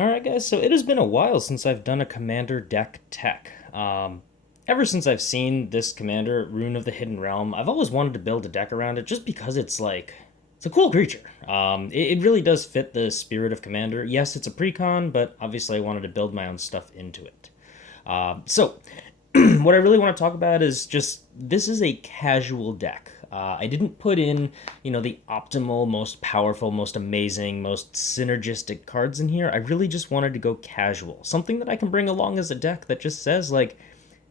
Alright guys, so it has been a while since I've done a commander deck tech. Ever since I've seen this commander, Rune of the Hidden Realm, I've always wanted to build a deck around it just because it's a cool creature. It really does fit the spirit of commander. Yes, it's a precon, but obviously I wanted to build my own stuff into it. So, what I really want to talk about is just this is a casual deck. I didn't put in, the optimal, most powerful, most amazing, most synergistic cards in here. I really just wanted to go casual. Something that I can bring along as a deck that just says, like,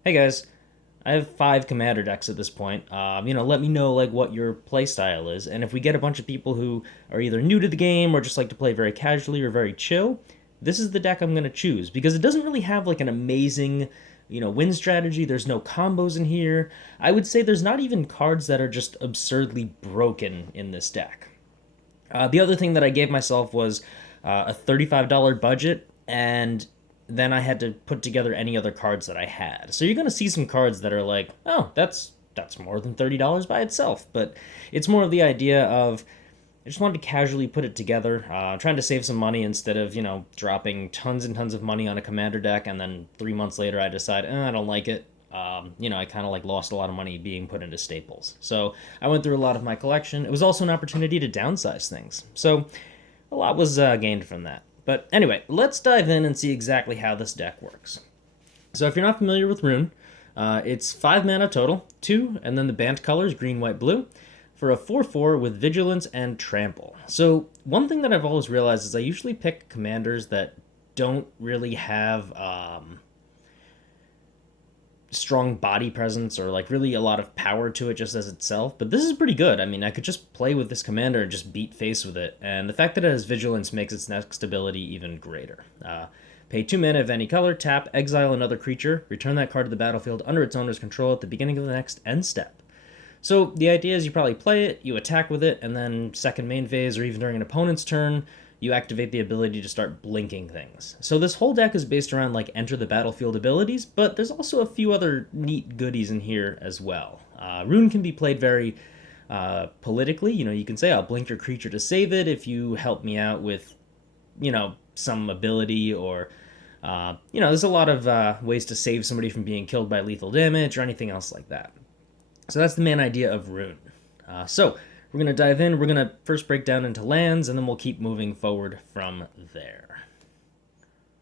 hey guys, I have 5 commander decks at this point. Let me know, like, what your play style is. And if we get a bunch of people who are either new to the game or just like to play very casually or very chill, this is the deck I'm going to choose. Because it doesn't really have, like, an amazing win strategy. There's no combos in here. I would say there's not even cards that are just absurdly broken in this deck. The other thing that I gave myself was a $35 budget, and then I had to put together any other cards that I had. So you're going to see some cards that are like, oh, that's more than $30 by itself. But it's more of the idea of I just wanted to casually put it together, trying to save some money instead of, dropping tons and tons of money on a commander deck, and then 3 months later I decide, I don't like it. I kind of like lost a lot of money being put into staples. So I went through a lot of my collection. It was also an opportunity to downsize things. So a lot was gained from that. But anyway, let's dive in and see exactly how this deck works. So if you're not familiar with Rune, it's 5 mana total, 2, and then the banned colors, green, white, blue, for a 4/4 with Vigilance and Trample. So one thing that I've always realized is I usually pick commanders that don't really have strong body presence or like really a lot of power to it just as itself, but this is pretty good. I mean, I could just play with this commander and just beat face with it, and the fact that it has Vigilance makes its next ability even greater. Pay 2 mana of any color, tap, exile another creature, return that card to the battlefield under its owner's control at the beginning of the next end step. So the idea is you probably play it, you attack with it, and then second main phase or even during an opponent's turn, you activate the ability to start blinking things. So this whole deck is based around like enter the battlefield abilities, but there's also a few other neat goodies in here as well. Rune can be played very politically. You can say I'll blink your creature to save it if you help me out with, some ability, or there's a lot of ways to save somebody from being killed by lethal damage or anything else like that. So that's the main idea of Rune. So we're going to dive in. We're going to first break down into lands, and then we'll keep moving forward from there.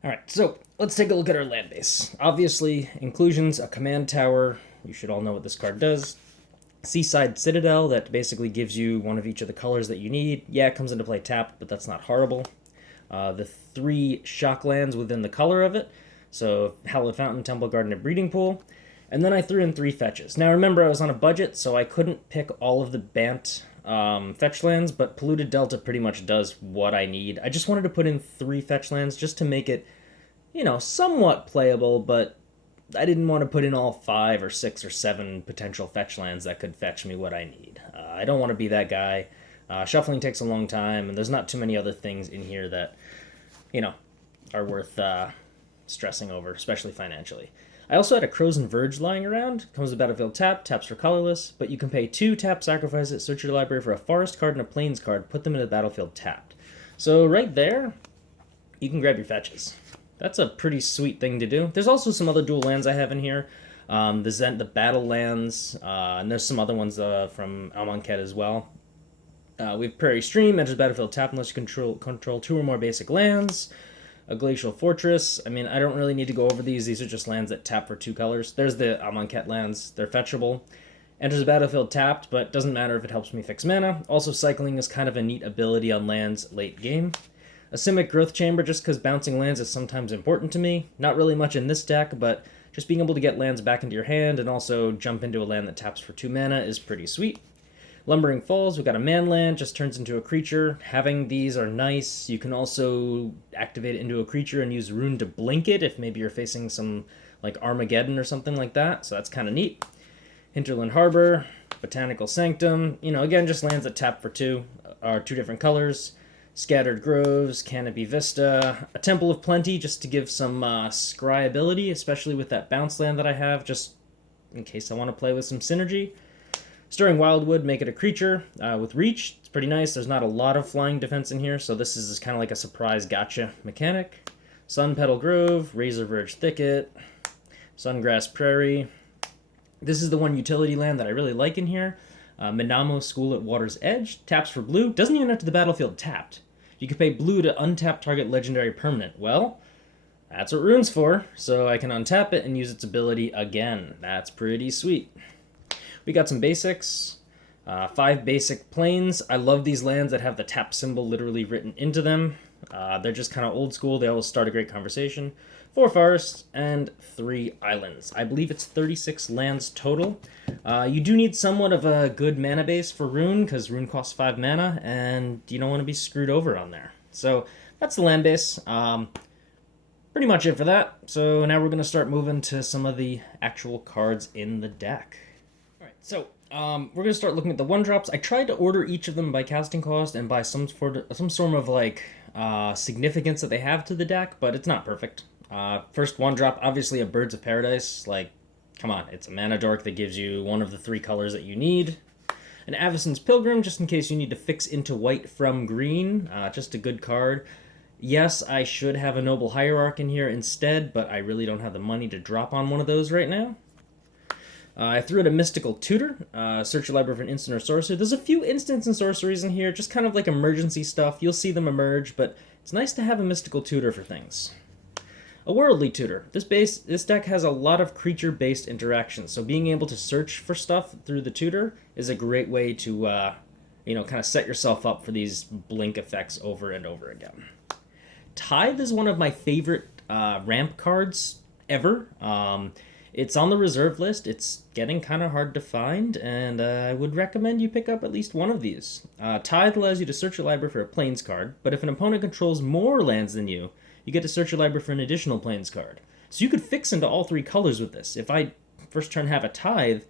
Alright, so let's take a look at our land base. Obviously, inclusions, a command tower. You should all know what this card does. Seaside Citadel, that basically gives you one of each of the colors that you need. Yeah, it comes into play tapped, but that's not horrible. The 3 shock lands within the color of it. So Hallowed Fountain, Temple Garden, and Breeding Pool. And then I threw in 3 fetches. Now remember, I was on a budget, so I couldn't pick all of the Bant fetch lands, but Polluted Delta pretty much does what I need. I just wanted to put in 3 fetch lands just to make it, somewhat playable, but I didn't want to put in all 5 or 6 or 7 potential fetch lands that could fetch me what I need. I don't want to be that guy. Shuffling takes a long time, and there's not too many other things in here that, are worth stressing over, especially financially. I also had a Crozen Verge lying around. Comes with Battlefield tap, taps for colorless, but you can pay 2, tap, sacrifice it, search your library for a forest card and a plains card, put them in the battlefield tapped. So right there, you can grab your fetches. That's a pretty sweet thing to do. There's also some other dual lands I have in here. The Battle lands, and there's some other ones from Amonkhet as well. We have Prairie Stream, enters battlefield tap unless you control 2 or more basic lands. A Glacial Fortress. I mean, I don't really need to go over these. These are just lands that tap for 2 colors. There's the Amonkhet lands. They're fetchable. Enters the battlefield tapped, but doesn't matter if it helps me fix mana. Also, cycling is kind of a neat ability on lands late game. A Simic Growth Chamber, just because bouncing lands is sometimes important to me. Not really much in this deck, but just being able to get lands back into your hand and also jump into a land that taps for 2 mana is pretty sweet. Lumbering Falls, we've got a man land, just turns into a creature. Having these are nice. You can also activate it into a creature and use Rune to blink it if maybe you're facing some like Armageddon or something like that, so that's kind of neat. Hinterland Harbor, Botanical Sanctum, again, just lands that tap for 2, are 2 different colors. Scattered Groves, Canopy Vista, a Temple of Plenty, just to give some scry ability, especially with that bounce land that I have, just in case I want to play with some synergy. Stirring Wildwood, make it a creature with reach. It's pretty nice. There's not a lot of flying defense in here, so this is kind of like a surprise gotcha mechanic. Sun Petal Grove, Razor Verge Thicket, Sungrass Prairie. This is the one utility land that I really like in here. Minamo School at Water's Edge. Taps for blue. Doesn't even enter the battlefield tapped. You can pay blue to untap target legendary permanent. Well, that's what Rune's for. So I can untap it and use its ability again. That's pretty sweet. We got some basics. 5 basic plains. I love these lands that have the tap symbol literally written into them. They're just kind of old school. They always start a great conversation. 4 forests and 3 islands. I believe it's 36 lands total. You do need somewhat of a good mana base for Rune, because Rune costs 5 mana, and you don't want to be screwed over on there. So that's the land base. Pretty much it for that. So now we're going to start moving to some of the actual cards in the deck. Alright, so we're going to start looking at the 1-drops. I tried to order each of them by casting cost and by some sort of like significance that they have to the deck, but it's not perfect. First 1-drop, obviously a Birds of Paradise. Like, come on, it's a mana dork that gives you one of the 3 colors that you need. An Avacyn's Pilgrim, just in case you need to fix into white from green. Just a good card. Yes, I should have a Noble Hierarch in here instead, but I really don't have the money to drop on one of those right now. I threw in a Mystical Tutor. Search your library for an instant or sorcery. There's a few instants and sorceries in here, just kind of like emergency stuff. You'll see them emerge, but it's nice to have a Mystical Tutor for things. A Worldly Tutor. This deck has a lot of creature-based interactions, so being able to search for stuff through the tutor is a great way to, kind of set yourself up for these blink effects over and over again. Tithe is one of my favorite ramp cards ever. It's on the reserve list. It's getting kind of hard to find, and I would recommend you pick up at least one of these. Tithe allows you to search your library for a Plains card, but if an opponent controls more lands than you get to search your library for an additional Plains card. So you could fix into all 3 colors with this. If I first turn have a Tithe,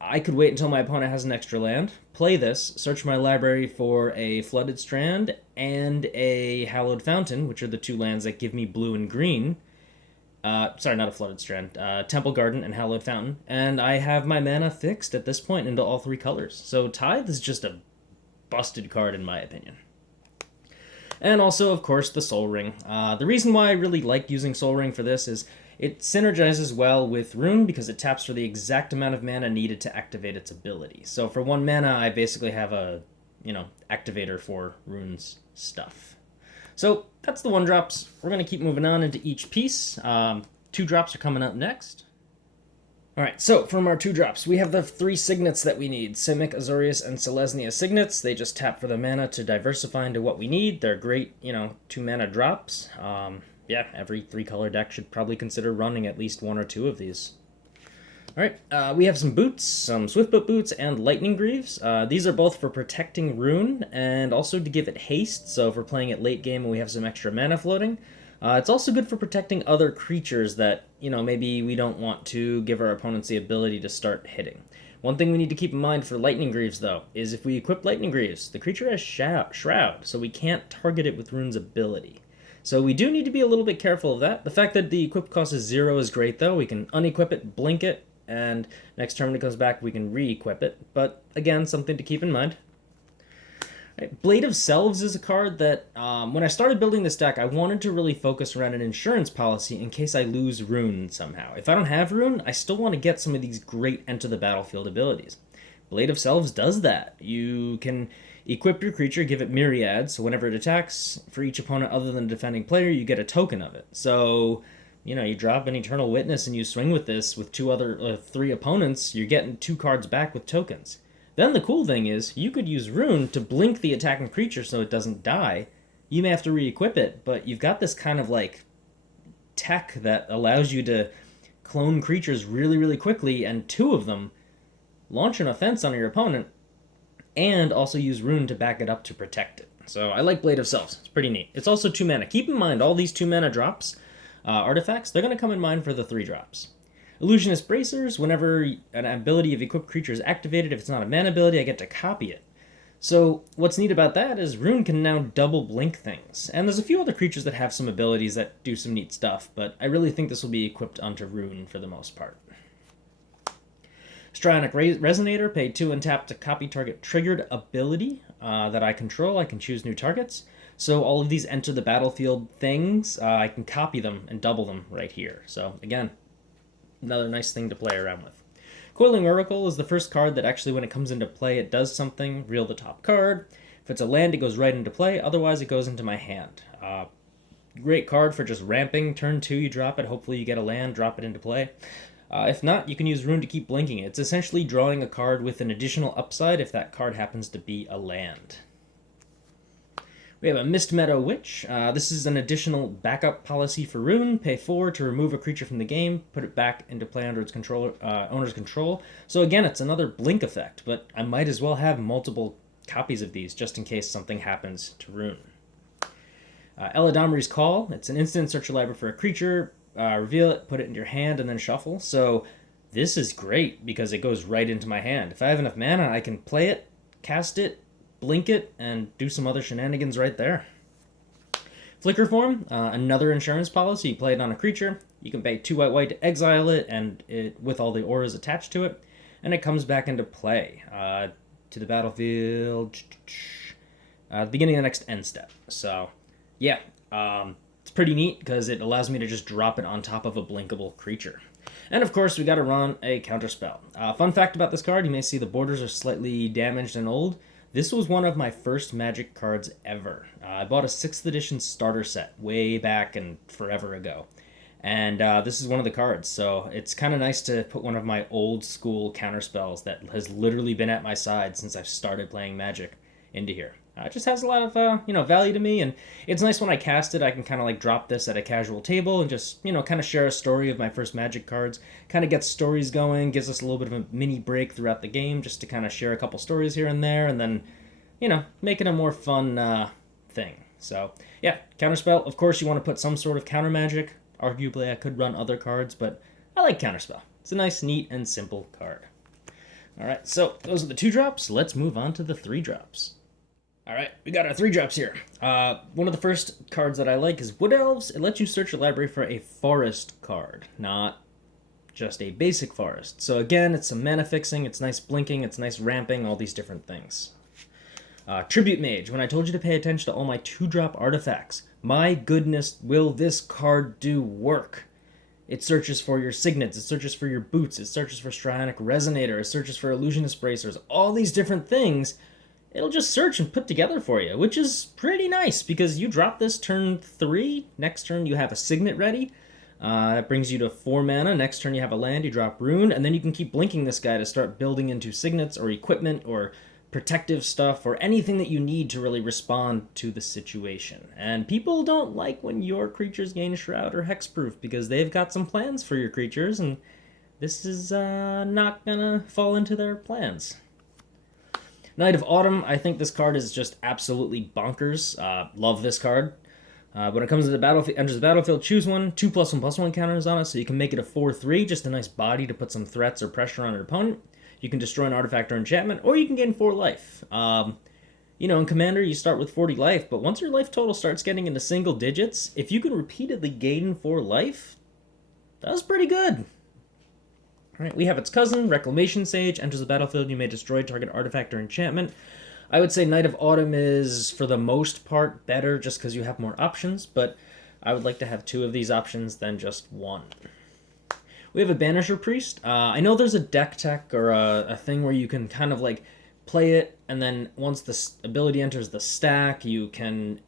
I could wait until my opponent has an extra land, play this, search my library for a Flooded Strand and a Hallowed Fountain, which are the 2 lands that give me blue and green. Sorry, not a Flooded Strand. Temple Garden and Hallowed Fountain. And I have my mana fixed at this point into all 3 colors. So Tithe is just a busted card in my opinion. And also, of course, the Soul Ring. The reason why I really like using Soul Ring for this is it synergizes well with Rune because it taps for the exact amount of mana needed to activate its ability. So for 1 mana, I basically have a, activator for Rune's stuff. So that's the 1-drops. We're going to keep moving on into each piece. 2-drops are coming up next. Alright, so from our 2-drops, we have the 3 signets that we need. Simic, Azorius, and Selesnya signets. They just tap for the mana to diversify into what we need. They're great, 2 mana drops. Every 3-color deck should probably consider running at least 1 or 2 of these. Alright, we have some boots, some Swiftfoot boots, and Lightning Greaves. These are both for protecting Rune, and also to give it haste, so if we're playing it late game and we have some extra mana floating. It's also good for protecting other creatures that, maybe we don't want to give our opponents the ability to start hitting. One thing we need to keep in mind for Lightning Greaves, though, is if we equip Lightning Greaves, the creature has Shroud, so we can't target it with Rune's ability. So we do need to be a little bit careful of that. The fact that the equip cost is 0 is great, though. We can unequip it, blink it, and next turn when it comes back, we can re-equip it. But, again, something to keep in mind. Right, Blade of Selves is a card that, when I started building this deck, I wanted to really focus around an insurance policy in case I lose Rune somehow. If I don't have Rune, I still want to get some of these great enter the battlefield abilities. Blade of Selves does that. You can equip your creature, give it Myriad, so whenever it attacks, for each opponent other than the defending player, you get a token of it. So, you drop an Eternal Witness and you swing with this with 3 opponents, you're getting 2 cards back with tokens. Then the cool thing is, you could use Rune to blink the attacking creature so it doesn't die. You may have to re-equip it, but you've got this kind of like tech that allows you to clone creatures really, really quickly, and 2 of them launch an offense on your opponent, and also use Rune to back it up to protect it. So I like Blade of Selves. It's pretty neat. It's also 2 mana. Keep in mind, all these 2 mana drops, artifacts, they're going to come in mind for the 3 drops. Illusionist Bracers, whenever an ability of equipped creature is activated, if it's not a mana ability, I get to copy it. So what's neat about that is Rune can now double blink things. And there's a few other creatures that have some abilities that do some neat stuff, but I really think this will be equipped onto Rune for the most part. Strionic Resonator, pay 2 and tap to copy target triggered ability that I control. I can choose new targets. So all of these enter the battlefield things, I can copy them and double them right here. So again, another nice thing to play around with. Coiling Oracle is the first card that actually, when it comes into play, it does something. Reveal the top card. If it's a land, it goes right into play. Otherwise, it goes into my hand. Great card for just ramping. Turn 2, you drop it. Hopefully you get a land, drop it into play. If not, you can use Roon to keep blinking it. It's essentially drawing a card with an additional upside if that card happens to be a land. We have a Mist Meadow Witch. This is an additional backup policy for Roon. Pay 4 to remove a creature from the game, put it back into play under its owner's control. So again, it's another blink effect, but I might as well have multiple copies of these just in case something happens to Roon. Eladamri's Call. It's an instant, search your library for a creature, reveal it, put it in your hand, and then shuffle. So this is great because it goes right into my hand. If I have enough mana, I can play it, cast it, blink it, and do some other shenanigans right there. Flicker Form, another insurance policy. You play it on a creature. You can pay 2 white to exile it, and it with all the auras attached to it, and it comes back into play to the battlefield at the beginning of the next end step. So yeah, it's pretty neat because it allows me to just drop it on top of a blinkable creature. And of course, we got to run a counterspell. Fun fact about this card, you may see the borders are slightly damaged and old. This was one of my first Magic cards ever. I bought a 6th edition starter set way back and forever ago. And this is one of the cards, so it's kind of nice to put one of my old school counterspells that has literally been at my side since I've started playing Magic into here. It just has a lot of value to me, and it's nice when I cast it. I can kind of like drop this at a casual table and just kind of share a story of my first Magic cards. Kind of gets stories going, gives us a little bit of a mini break throughout the game, just to kind of share a couple stories here and there, and then make it a more fun thing. So yeah, counterspell. Of course, you want to put some sort of counter magic. Arguably, I could run other cards, but I like counterspell. It's a nice, neat, and simple card. All right, so those are the 2-drops. Let's move on to the 3-drops. All right, we got our 3-drops here. One of the first cards that I like is Wood Elves. It lets you search your library for a forest card, not just a basic forest. So again, it's some mana fixing, it's nice blinking, it's nice ramping, all these different things. Tribute Mage. When I told you to pay attention to all my 2-drop artifacts, my goodness, will this card do work? It searches for your signets, it searches for your boots, it searches for Strionic Resonator, it searches for Illusionist Bracers, all these different things. It'll just search and put together for you, which is pretty nice because you drop this turn 3. Next turn you have a Signet ready. That brings you to 4 mana. Next turn you have a land, you drop Roon, and then you can keep blinking this guy to start building into Signets or equipment or protective stuff or anything that you need to really respond to the situation. And people don't like when your creatures gain Shroud or Hexproof because they've got some plans for your creatures, and this is not gonna fall into their plans. Knight of Autumn, I think this card is just absolutely bonkers. Love this card. When it comes to the battlefield, enters the battlefield, choose one. 2+1/+1 counters on it, so you can make it a 4/3, just a nice body to put some threats or pressure on your opponent. You can destroy an artifact or enchantment, or you can gain 4 life. In Commander, you start with 40 life, but once your life total starts getting into single digits, if you can repeatedly gain 4 life, that's pretty good. All right, we have its cousin, Reclamation Sage. Enters the battlefield, you may destroy target artifact or enchantment. I would say Knight of Autumn is, for the most part, better just because you have more options, but I would like to have 2 of these options than just 1. We have a Banisher Priest. I know there's a deck tech or a thing where you can kind of like play it, and then once the ability enters the stack, you can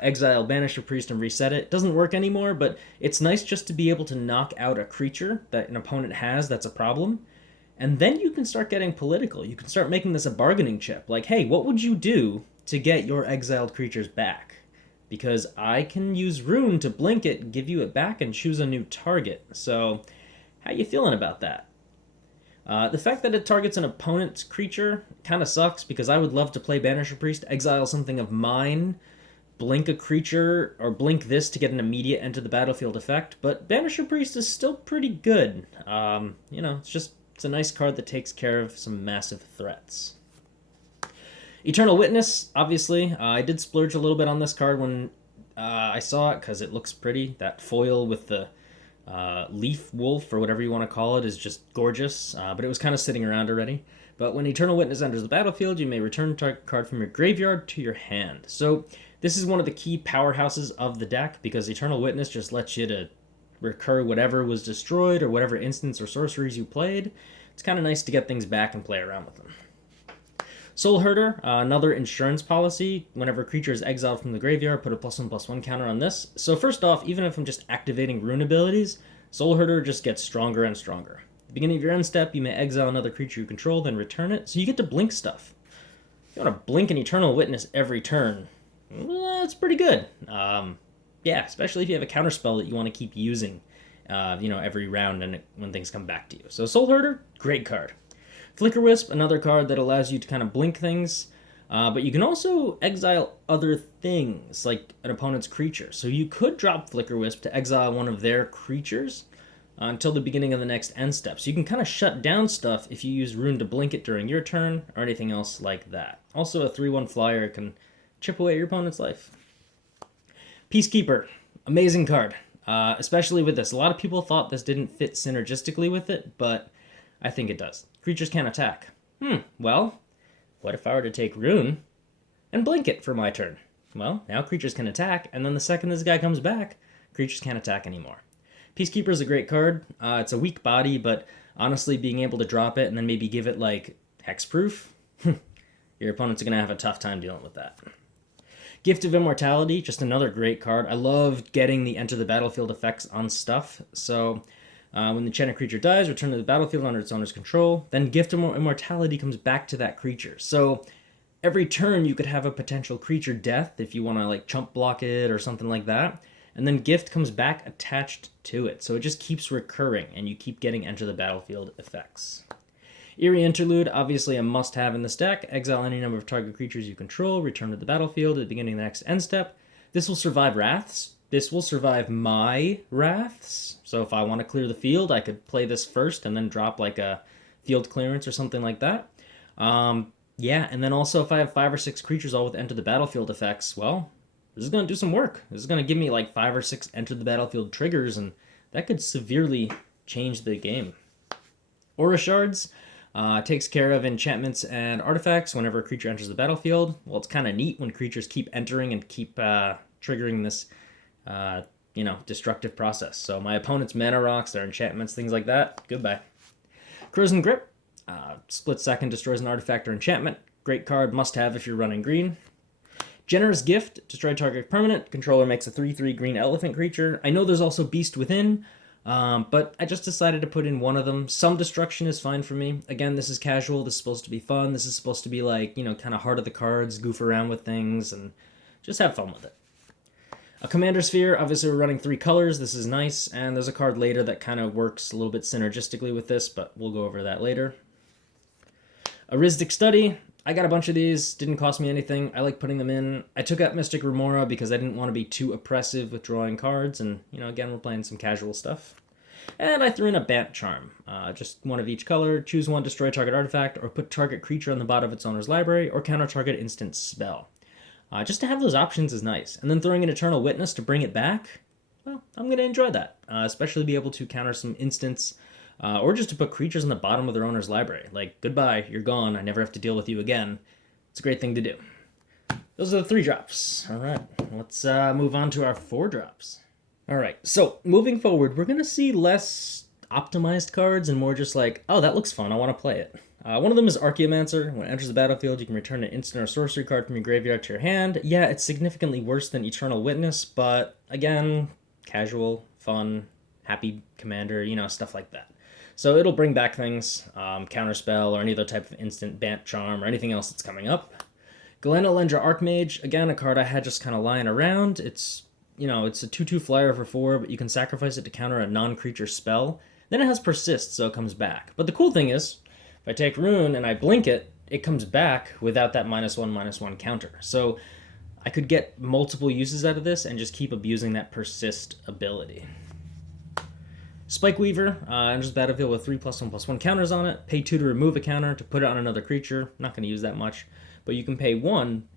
exile Banisher Priest and reset it. It doesn't work anymore, but it's nice just to be able to knock out a creature that an opponent has that's a problem. And then you can start getting political. You can start making this a bargaining chip. Like, hey, what would you do to get your exiled creatures back? Because I can use Roon to blink it, give you it back, and choose a new target. So, how you feeling about that? The fact that it targets an opponent's creature kind of sucks, because I would love to play Banisher Priest, exile something of mine, blink a creature, or blink this to get an immediate enter the battlefield effect, but Banisher Priest is still pretty good. It's a nice card that takes care of some massive threats. Eternal Witness, obviously. I did splurge a little bit on this card when I saw it, because it looks pretty. That foil with the leaf wolf, or whatever you want to call it, is just gorgeous, but it was kind of sitting around already. But when Eternal Witness enters the battlefield, you may return a target card from your graveyard to your hand. So This is one of the key powerhouses of the deck because Eternal Witness just lets you to recur whatever was destroyed or whatever instants or sorceries you played. It's kind of nice to get things back and play around with them. Soul Herder, another insurance policy. Whenever a creature is exiled from the graveyard, put a +1/+1 counter on this. So first off, even if I'm just activating rune abilities, Soul Herder just gets stronger and stronger. At the beginning of your end step, you may exile another creature you control, then return it, so you get to blink stuff. If you want to blink an Eternal Witness every turn, well, that's pretty good. Yeah, especially if you have a counterspell that you want to keep using, every round and when things come back to you. So Soul Herder, great card. Flicker Wisp, another card that allows you to kind of blink things, but you can also exile other things, like an opponent's creature. So you could drop Flicker Wisp to exile one of their creatures until the beginning of the next end step. So you can kind of shut down stuff if you use Rune to blink it during your turn, or anything else like that. Also, a 3/1 flyer can chip away at your opponent's life. Peacekeeper, amazing card, especially with this. A lot of people thought this didn't fit synergistically with it, but I think it does. Creatures can't attack. Well, what if I were to take Rune and blink it for my turn? Well, now creatures can attack, and then the second this guy comes back, creatures can't attack anymore. Peacekeeper is a great card. It's a weak body, but honestly, being able to drop it and then maybe give it, like, hexproof, your opponents are going to have a tough time dealing with that. Gift of Immortality, just another great card. I love getting the enter the battlefield effects on stuff. So when the enchanted creature dies, return to the battlefield under its owner's control. Then Gift of Immortality comes back to that creature. So every turn you could have a potential creature death if you want to like chump block it or something like that. And then Gift comes back attached to it. So it just keeps recurring and you keep getting enter the battlefield effects. Eerie Interlude, obviously a must-have in this deck. Exile any number of target creatures you control, return to the battlefield at the beginning of the next end step. This will survive Wraths. This will survive my Wraths. So if I want to clear the field, I could play this first and then drop like a field clearance or something like that. Yeah, and then also if I have 5 or 6 creatures all with enter the battlefield effects, well, this is going to do some work. This is going to give me like 5 or 6 enter the battlefield triggers, and that could severely change the game. Aura Shards. Takes care of enchantments and artifacts whenever a creature enters the battlefield. Well, it's kind of neat when creatures keep entering and keep triggering this, destructive process. So my opponent's mana rocks, their enchantments, things like that, goodbye. Corrosion Grip, split second, destroys an artifact or enchantment. Great card, must have if you're running green. Generous Gift, destroy target permanent. Controller makes a 3/3 green elephant creature. I know there's also Beast Within, but I just decided to put in one of them. Some destruction is fine for me. Again, this is casual. This is supposed to be fun. This is supposed to be like, kind of heart of the cards, goof around with things, and just have fun with it. A Commander Sphere, obviously we're running 3 colors. This is nice, and there's a card later that kind of works a little bit synergistically with this, but we'll go over that later. A Rhystic Study. I got a bunch of these. Didn't cost me anything. I like putting them in. I took out Mystic Remora because I didn't want to be too oppressive with drawing cards, and, again, we're playing some casual stuff. And I threw in a Bant Charm. Just one of each color. Choose one, destroy target artifact, or put target creature on the bottom of its owner's library, or counter target instant spell. Just to have those options is nice. And then throwing in Eternal Witness to bring it back, well, I'm going to enjoy that. Especially be able to counter some instants, or just to put creatures on the bottom of their owner's library. Like, goodbye, you're gone, I never have to deal with you again. It's a great thing to do. Those are the 3 drops. All right, let's move on to our 4 drops. All right, so moving forward, we're going to see less optimized cards and more just like, oh, that looks fun, I want to play it. One of them is Archaeomancer. When it enters the battlefield, you can return an instant or sorcery card from your graveyard to your hand. Yeah, it's significantly worse than Eternal Witness, but again, casual, fun, happy commander, stuff like that. So it'll bring back things, Counterspell or any other type of instant Bant Charm or anything else that's coming up. Galena Lendra Archmage, again, a card I had just kind of lying around. It's a 2/2 flyer for 4, but you can sacrifice it to counter a non-creature spell. Then it has Persist, so it comes back. But the cool thing is, if I take Rune and I blink it, it comes back without that -1/-1 counter. So I could get multiple uses out of this and just keep abusing that Persist ability. Spike Weaver enters the battlefield with 3 +1/+1 counters on it. Pay 2 to remove a counter to put it on another creature. Not going to use that much, but you can pay 1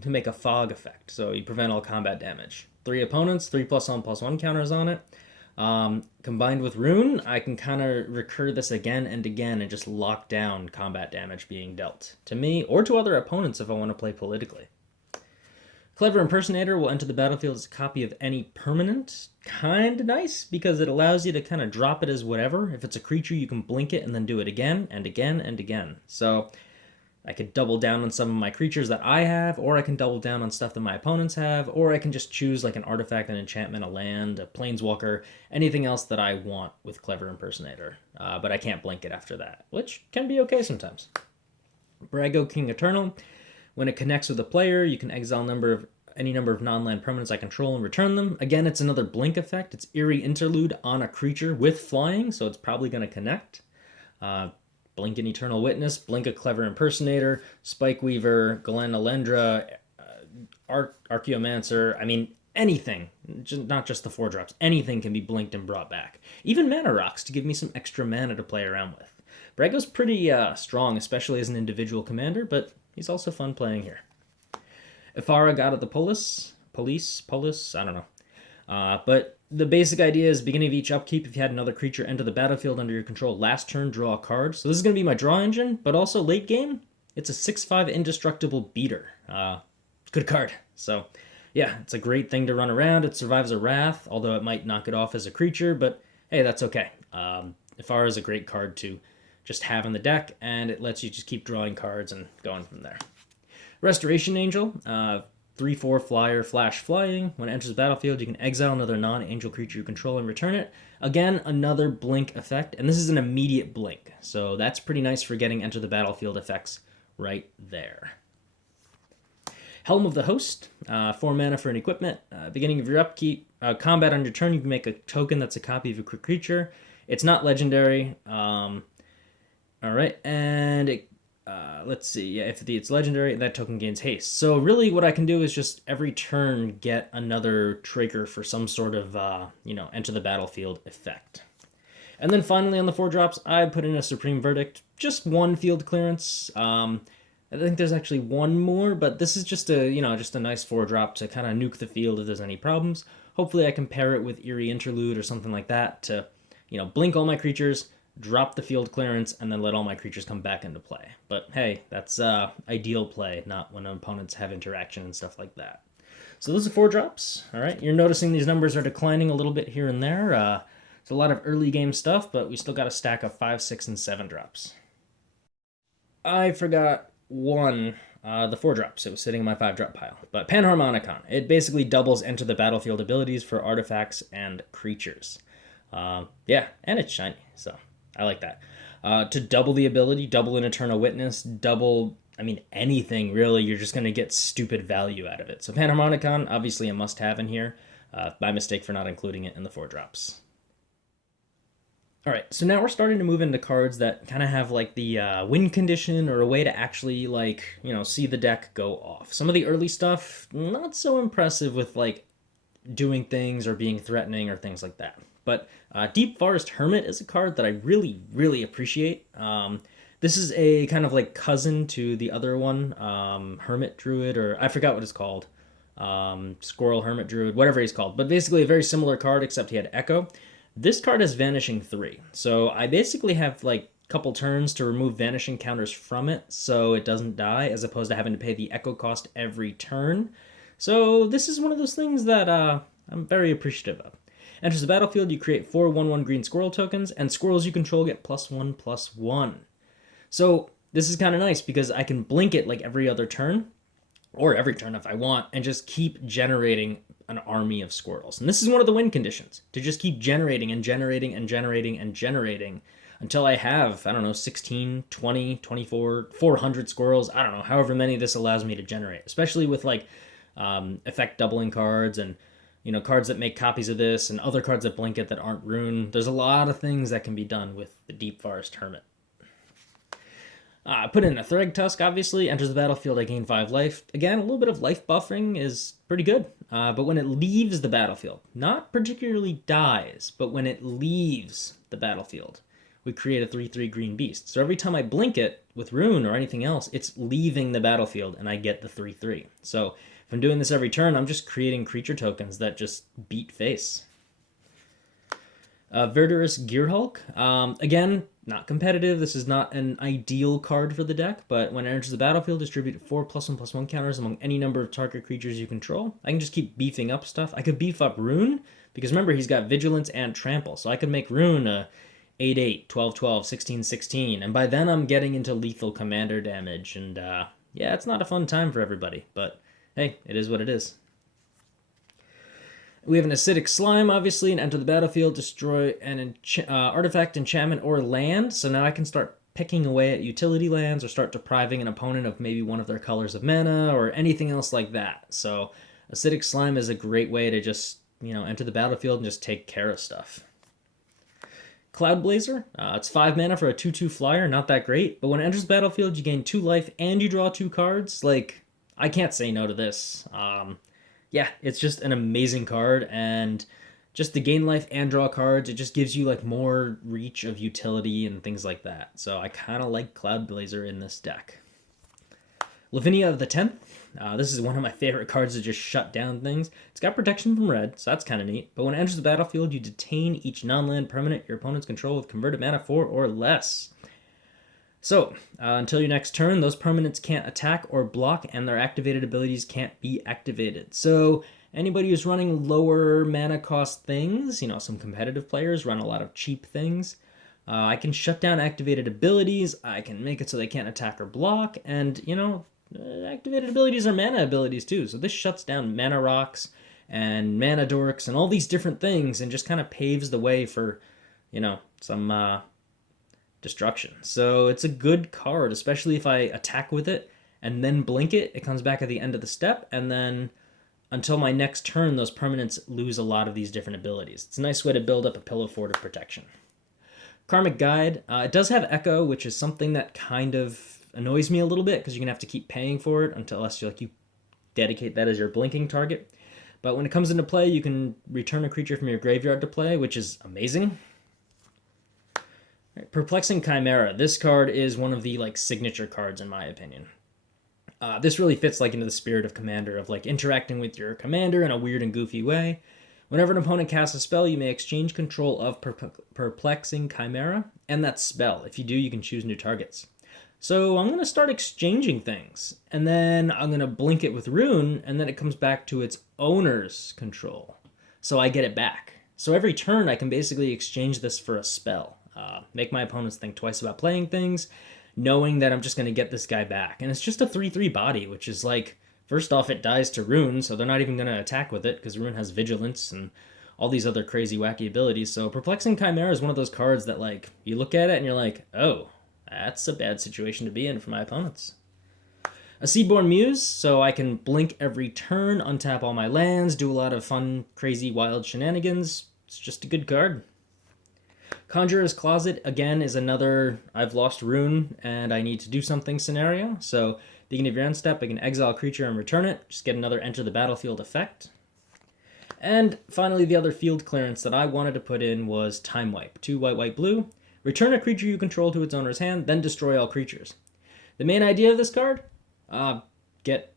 to make a fog effect, so you prevent all combat damage. 3 opponents, 3 +1/+1 counters on it. Combined with Rune, I can kind of recur this again and again and just lock down combat damage being dealt to me or to other opponents if I want to play politically. Clever Impersonator will enter the battlefield as a copy of any permanent. Kind of nice, because it allows you to kind of drop it as whatever. If it's a creature, you can blink it and then do it again and again and again. So I could double down on some of my creatures that I have, or I can double down on stuff that my opponents have, or I can just choose like an artifact, an enchantment, a land, a planeswalker, anything else that I want with Clever Impersonator. But I can't blink it after that, which can be okay sometimes. Brago King Eternal. When it connects with a player, you can exile any number of non-land permanents I control and return them. Again, it's another blink effect. It's Eerie Interlude on a creature with flying, so it's probably going to connect. Blink an Eternal Witness, blink a Clever Impersonator, Spike Weaver, Galanalendra, Archaeomancer. I mean, anything, not just the 4-drops. Anything can be blinked and brought back. Even Mana Rocks to give me some extra mana to play around with. Brago's pretty strong, especially as an individual commander, but he's also fun playing here. Ifara, God of the Polis, I don't know. But the basic idea is beginning of each upkeep, if you had another creature enter the battlefield under your control, last turn, draw a card. So this is going to be my draw engine, but also late game, it's a 6/5 indestructible beater. Good card. So yeah, it's a great thing to run around. It survives a Wrath, although it might knock it off as a creature, but hey, that's okay. Ifara is a great card to just have in the deck, and it lets you just keep drawing cards and going from there. Restoration Angel, 3/4 flyer, flash flying. When it enters the battlefield, you can exile another non-angel creature you control and return it. Again, another blink effect, and this is an immediate blink, so that's pretty nice for getting enter the battlefield effects right there. Helm of the Host, 4 mana for an equipment. Beginning of your upkeep, combat on your turn, you can make a token that's a copy of a creature. It's not legendary. All right, and let's see. Yeah, if it's legendary, that token gains haste. So really what I can do is just every turn get another trigger for some sort of, enter the battlefield effect. And then finally on the 4-drops, I put in a Supreme Verdict, just 1 field clearance. I think there's actually 1 more, but this is just a nice 4-drop to kind of nuke the field if there's any problems. Hopefully I can pair it with Eerie Interlude or something like that to, blink all my creatures, drop the field clearance, and then let all my creatures come back into play. But hey, that's ideal play, not when opponents have interaction and stuff like that. So those are 4-drops. All right, you're noticing these numbers are declining a little bit here and there. It's a lot of early game stuff, but we still got a stack of 5, 6, and 7-drops. I forgot one, the 4-drops. It was sitting in my 5-drop pile. But Panharmonicon, it basically doubles enter the battlefield abilities for artifacts and creatures. Yeah, and it's shiny, so I like that. To double the ability, double an Eternal Witness, anything really, you're just going to get stupid value out of it. So Panharmonicon, obviously a must-have in here. My mistake for not including it in the 4-drops. All right, so now we're starting to move into cards that kind of have like the win condition or a way to actually see the deck go off. Some of the early stuff, not so impressive with like doing things or being threatening or things like that. But Deep Forest Hermit is a card that I really, really appreciate. This is a kind of like cousin to the other one, Hermit Druid, or I forgot what it's called. Squirrel Hermit Druid, whatever he's called. But basically a very similar card, except he had Echo. This card has Vanishing 3. So I basically have like a couple turns to remove Vanishing counters from it so it doesn't die, as opposed to having to pay the Echo cost every turn. So this is one of those things that I'm very appreciative of. Enters the battlefield, you create 4 1/1 green squirrel tokens, and squirrels you control get +1/+1. So this is kind of nice because I can blink it like every other turn, or every turn if I want, and just keep generating an army of squirrels. And this is one of the win conditions, to just keep generating and generating and generating and generating until I have, 16, 20, 24, 400 squirrels. I don't know, however many this allows me to generate, especially with like effect doubling cards and cards that make copies of this and other cards that blink it that aren't Roon. There's a lot of things that can be done with the Deep Forest Hermit. Put in a Thrag Tusk, obviously. Enters the battlefield, I gain 5 life. Again, a little bit of life buffering is pretty good. But when it leaves the battlefield, not particularly dies, but when it leaves the battlefield, we create a 3/3 green beast. So every time I blink it with Roon or anything else, it's leaving the battlefield and I get the 3/3. So if I'm doing this every turn, I'm just creating creature tokens that just beat face. Verdurous Gearhulk. Again, not competitive. This is not an ideal card for the deck, but when it enters the battlefield, distribute 4+1/+1 counters among any number of target creatures you control. I can just keep beefing up stuff. I could beef up Roon, because remember, he's got Vigilance and Trample, so I could make Roon a 8/8, 12/12, 16/16, and by then I'm getting into lethal commander damage, and yeah, it's not a fun time for everybody, but hey, it is what it is. We have an acidic slime, obviously, and enter the battlefield, destroy an artifact, enchantment, or land. So now I can start picking away at utility lands or start depriving an opponent of maybe one of their colors of mana or anything else like that. So acidic slime is a great way to just, enter the battlefield and just take care of stuff. Cloud Blazer, it's 5 mana for a 2/2 flyer, not that great, but when it enters the battlefield, you gain 2 life and you draw 2 cards. Like, I can't say no to this. Yeah, it's just an amazing card, and just to gain life and draw cards, it just gives you like more reach of utility and things like that. So I kind of like Cloud Blazer in this deck. Lavinia of the 10th. This is one of my favorite cards to just shut down things. It's got protection from red, so that's kind of neat. But when it enters the battlefield, you detain each non-land permanent your opponents control with converted mana 4 or less. So, until your next turn, those permanents can't attack or block, and their activated abilities can't be activated. So, anybody who's running lower mana cost things, some competitive players run a lot of cheap things. I can shut down activated abilities, I can make it so they can't attack or block, and, activated abilities are mana abilities too. So this shuts down mana rocks and mana dorks and all these different things and just kind of paves the way for, some destruction. So it's a good card, especially if I attack with it and then blink it. It comes back at the end of the step, and then until my next turn, those permanents lose a lot of these different abilities. It's a nice way to build up a pillow fort of protection. Karmic Guide. It does have Echo, which is something that kind of annoys me a little bit because you're going to have to keep paying for it unless you dedicate that as your blinking target. But when it comes into play, you can return a creature from your graveyard to play, which is amazing. Perplexing Chimera. This card is one of the signature cards in my opinion. This really fits into the spirit of Commander, of interacting with your commander in a weird and goofy way. Whenever an opponent casts a spell, you may exchange control of Perplexing Chimera and that spell. If you do, you can choose new targets. So I'm going to start exchanging things, and then I'm going to blink it with Roon, and then it comes back to its owner's control. So I get it back. So every turn I can basically exchange this for a spell. Make my opponents think twice about playing things, knowing that I'm just going to get this guy back. And it's just a 3/3 body, which is first off, it dies to Roon, so they're not even going to attack with it, because Roon has Vigilance and all these other crazy, wacky abilities. So Perplexing Chimera is one of those cards that, you look at it and you're like, oh, that's a bad situation to be in for my opponents. A Seaborn Muse, so I can blink every turn, untap all my lands, do a lot of fun, crazy, wild shenanigans. It's just a good card. Conjurer's Closet, again, is another I've lost Roon and I need to do something scenario. So, beginning of your end step, I can exile a creature and return it. Just get another enter the battlefield effect. And finally, the other field clearance that I wanted to put in was Time Wipe. 2 white, white, blue. Return a creature you control to its owner's hand, then destroy all creatures. The main idea of this card, get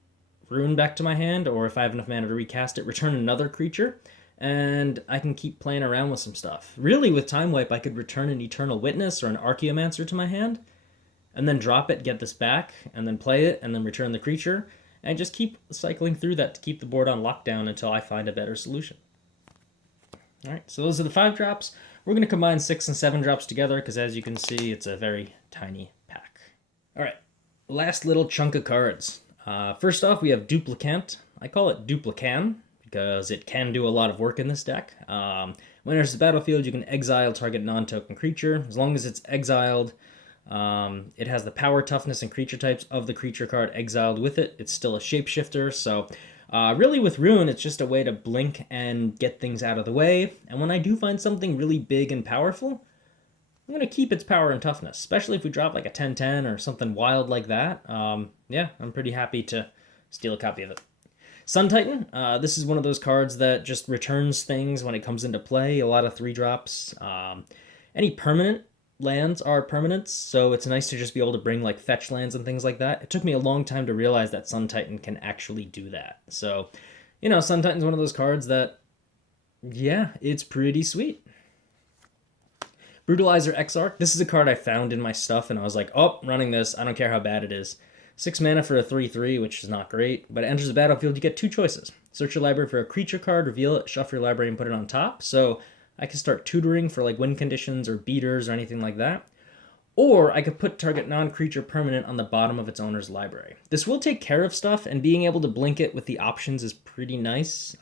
Roon back to my hand, or if I have enough mana to recast it, return another creature, and I can keep playing around with some stuff. Really, with Time Wipe, I could return an Eternal Witness or an Archaeomancer to my hand, and then drop it, get this back, and then play it, and then return the creature, and just keep cycling through that to keep the board on lockdown until I find a better solution. Alright, so those are the 5 drops. We're going to combine 6 and 7 drops together, because as you can see, it's a very tiny pack. Alright, last little chunk of cards. First off, we have Duplicant. I call it Duplican, because it can do a lot of work in this deck. When it enters the battlefield, you can exile target non-token creature. As long as it's exiled, it has the power, toughness, and creature types of the creature card exiled with it. It's still a shapeshifter, so really with Roon, it's just a way to blink and get things out of the way. And when I do find something really big and powerful, I'm going to keep its power and toughness, especially if we drop a 10/10 or something wild like that. Yeah, I'm pretty happy to steal a copy of it. Sun Titan, this is one of those cards that just returns things when it comes into play, a lot of 3-drops. Any permanent lands are permanents, so it's nice to just be able to bring fetch lands and things like that. It took me a long time to realize that Sun Titan can actually do that. So, Sun Titan's one of those cards that, yeah, it's pretty sweet. Brutalizer Exarch. This is a card I found in my stuff, and I was like, oh, running this. I don't care how bad it is. 6 mana for a 3/3, which is not great, but it enters the battlefield, you get 2 choices. Search your library for a creature card, reveal it, shuffle your library, and put it on top. So I can start tutoring for like win conditions or beaters or anything like that. Or I could put target non-creature permanent on the bottom of its owner's library. This will take care of stuff, and being able to blink it with the options is pretty nice.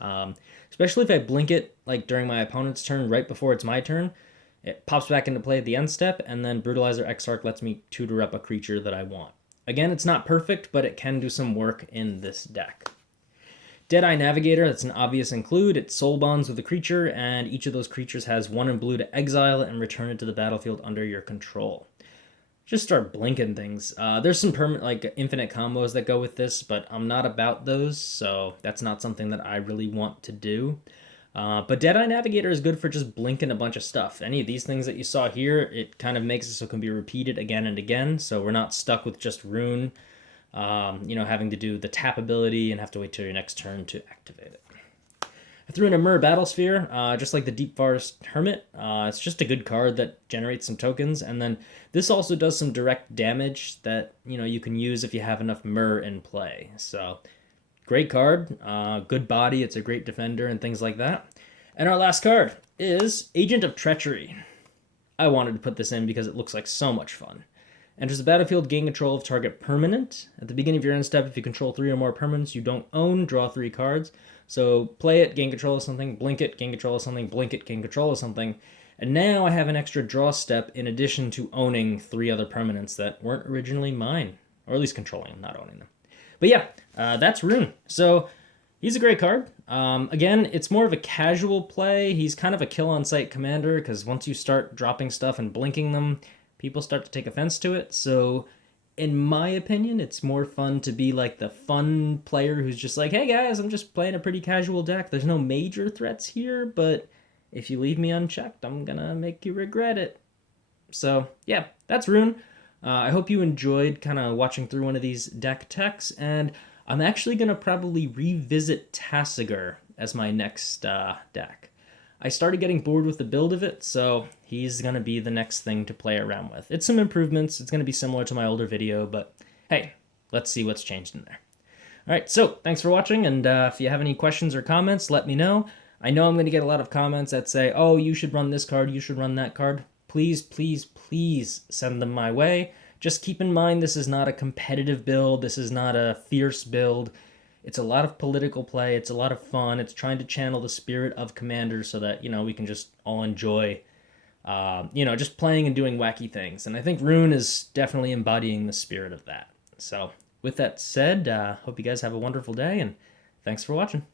Especially if I blink it like during my opponent's turn right before it's my turn. It pops back into play at the end step, and then Brutalizer Exarch lets me tutor up a creature that I want. Again, it's not perfect, but it can do some work in this deck. Deadeye Navigator, that's an obvious include. It soul bonds with a creature, and each of those creatures has 1 in blue to exile and return it to the battlefield under your control. Just start blinking things. There's some permanent, like infinite combos that go with this, but I'm not about those, so that's not something that I really want to do. But Deadeye Navigator is good for just blinking a bunch of stuff. Any of these things that you saw here, it kind of makes it so it can be repeated again and again, so we're not stuck with just Roon, having to do the tap ability and have to wait till your next turn to activate it. I threw in a Myr Battlesphere, just like the Deep Forest Hermit. It's just a good card that generates some tokens, and then this also does some direct damage that you can use if you have enough Myr in play. So great card, good body, it's a great defender and things like that. And our last card is Agent of Treachery. I wanted to put this in because it looks like so much fun. Enters the battlefield, gain control of target permanent. At the beginning of your end step, if you control 3 or more permanents you don't own, draw 3 cards. So play it, gain control of something, blink it, gain control of something, blink it, gain control of something. And now I have an extra draw step in addition to owning 3 other permanents that weren't originally mine. Or at least controlling them, not owning them. But yeah, that's Roon. So he's a great card. Again, it's more of a casual play. He's kind of a kill-on-sight commander, because once you start dropping stuff and blinking them, people start to take offense to it. So in my opinion, it's more fun to be like the fun player who's just like, hey guys, I'm just playing a pretty casual deck. There's no major threats here, but if you leave me unchecked, I'm gonna make you regret it. So yeah, that's Roon. I hope you enjoyed kind of watching through one of these deck techs, and I'm actually gonna probably revisit Tasigur as my next deck. I started getting bored with the build of it, so he's going to be the next thing to play around with. It's some improvements. It's going to be similar to my older video, but hey, let's see what's changed in there. All right, so thanks for watching, and if you have any questions or comments, let me know. I know I'm going to get a lot of comments that say, oh, you should run this card, you should run that card. Please, please, please send them my way. Just keep in mind this is not a competitive build. This is not a fierce build. It's a lot of political play. It's a lot of fun. It's trying to channel the spirit of Commander so that, we can just all enjoy, just playing and doing wacky things. And I think Roon is definitely embodying the spirit of that. So with that said, hope you guys have a wonderful day, and thanks for watching.